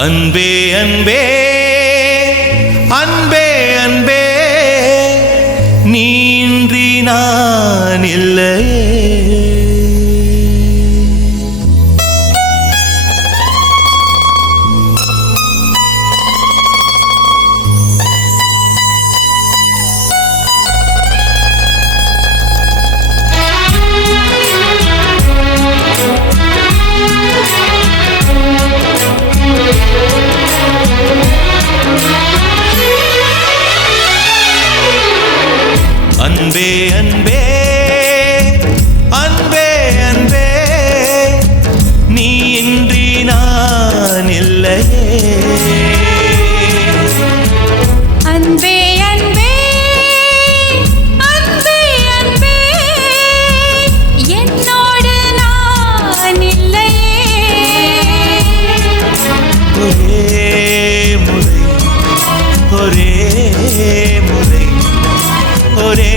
அன்பே அன்பே அன்பே அன்பே நீன்றி நான் இல்லையே. அன்பே அன்பே அன்பே அன்பே நீ இன்றி நான் இல்லையே. அன்பே அன்பே அன்பே அன்பே என்னோடு நான் இல்லையே. ஒரே முறை ஒரே முறை ஒரே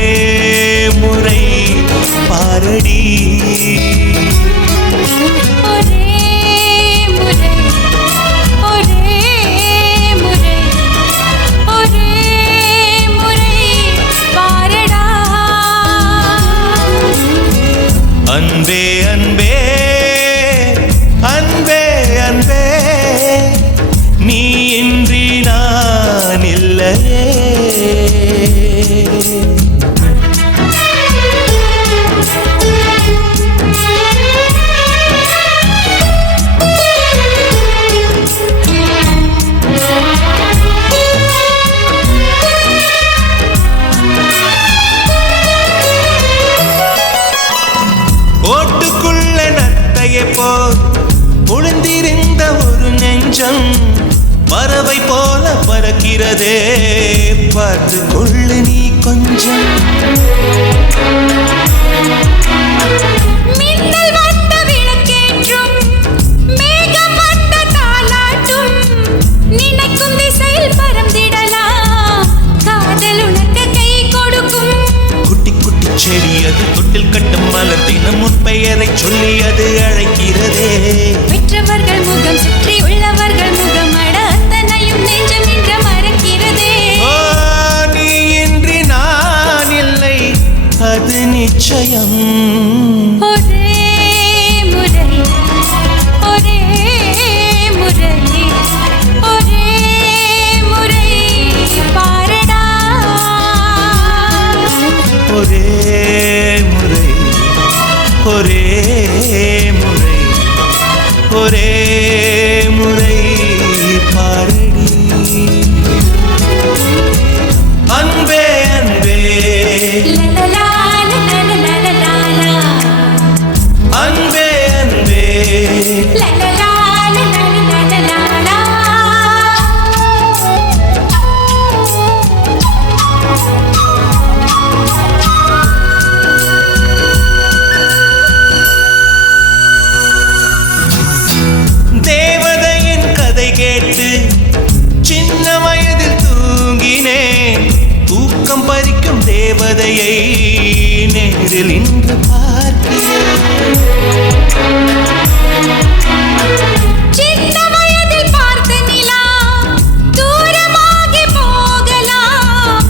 முறை பாரடி. ஒரே முறை ஒரே முறை ஒரே முறை பாரடா. அன்பே அன்பே அன்பே அன்பே நீ இன்றி நான் இல்லையே. ஓட்டுக்குள்ள நத்தையை போல் உளுந்திருந்த ஒரு நெஞ்சம் பறவை போல பறக்கிறதே, பார்த்து கொள்ளு நீ கொஞ்சம். மின்னல் வந்த விளக்கேற்றும் மேகம் வந்த தாலாட்டும் நினைக்கும் திசையில் பறந்திடலாம், காதல் உனக்கு கை கொடுக்கும். குட்டி குட்டி செடி அது தொட்டில் கட்டும் மலர் தினம் உன் பெயரை சொல்லி அது அழைக்கிறதே. பெற்றவர்கள் முகம் சுற்றி உள்ளவர்கள் முகம் அட அத்தனையும் நெஞ்சம் நின்று மறக்கிறதே. ஓ நீ இன்றி நான் இல்லை அது நிச்சயம். ஒரே முறை ஒரே முறை ஒரே முறை பாரடா. ஒரே முறை ஒரே முறை ஒரே முறை பாரடி. அன்பே அன்பே லலலா லலலா அன்பே அன்பே லலலா லலலா. தேவதையின் கதை கேட்டு சின்ன வயதில் தூங்கினேன், தூக்கம் பறிக்கும் தேவதையை நேரில் இன்று பார்க்கிறேன். சின்ன வயதில் பார்த்த நிலா தூரமாகி போகலாம்,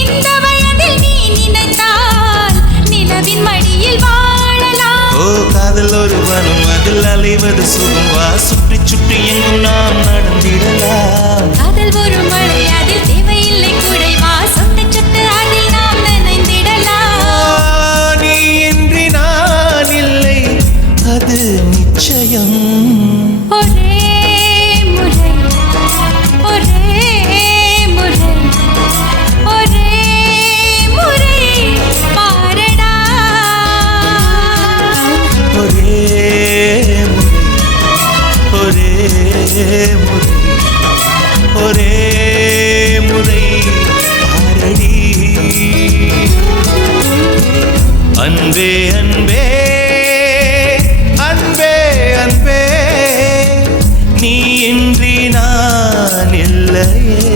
இந்த வயதில் நீ நினைத்தால் நிலவின் மடியில் வாழலாம். ஓ காதல் ஒரு வனம் அதில் அலைவது சுகம், வா சுற்றி சுற்றி எங்கும் நாம் நடந்திடலாம். காதல் ஒரு மழை அதில் தேவையில்லை குடை, வா சொட்டு சொட்டு அதில் நாம் நனைந்திடலாம். நீ இன்றி நான் இல்லை அது நிச்சயம். ஒரே முறை ஒரே முறை ஒரே முறை பாரடா. ஒரே முறை ஒரே முறை ஒரே முறை பாரடி. அன்பே அன்பே அன்பே அன்பே நீ இன்றி நான் இல்லையே.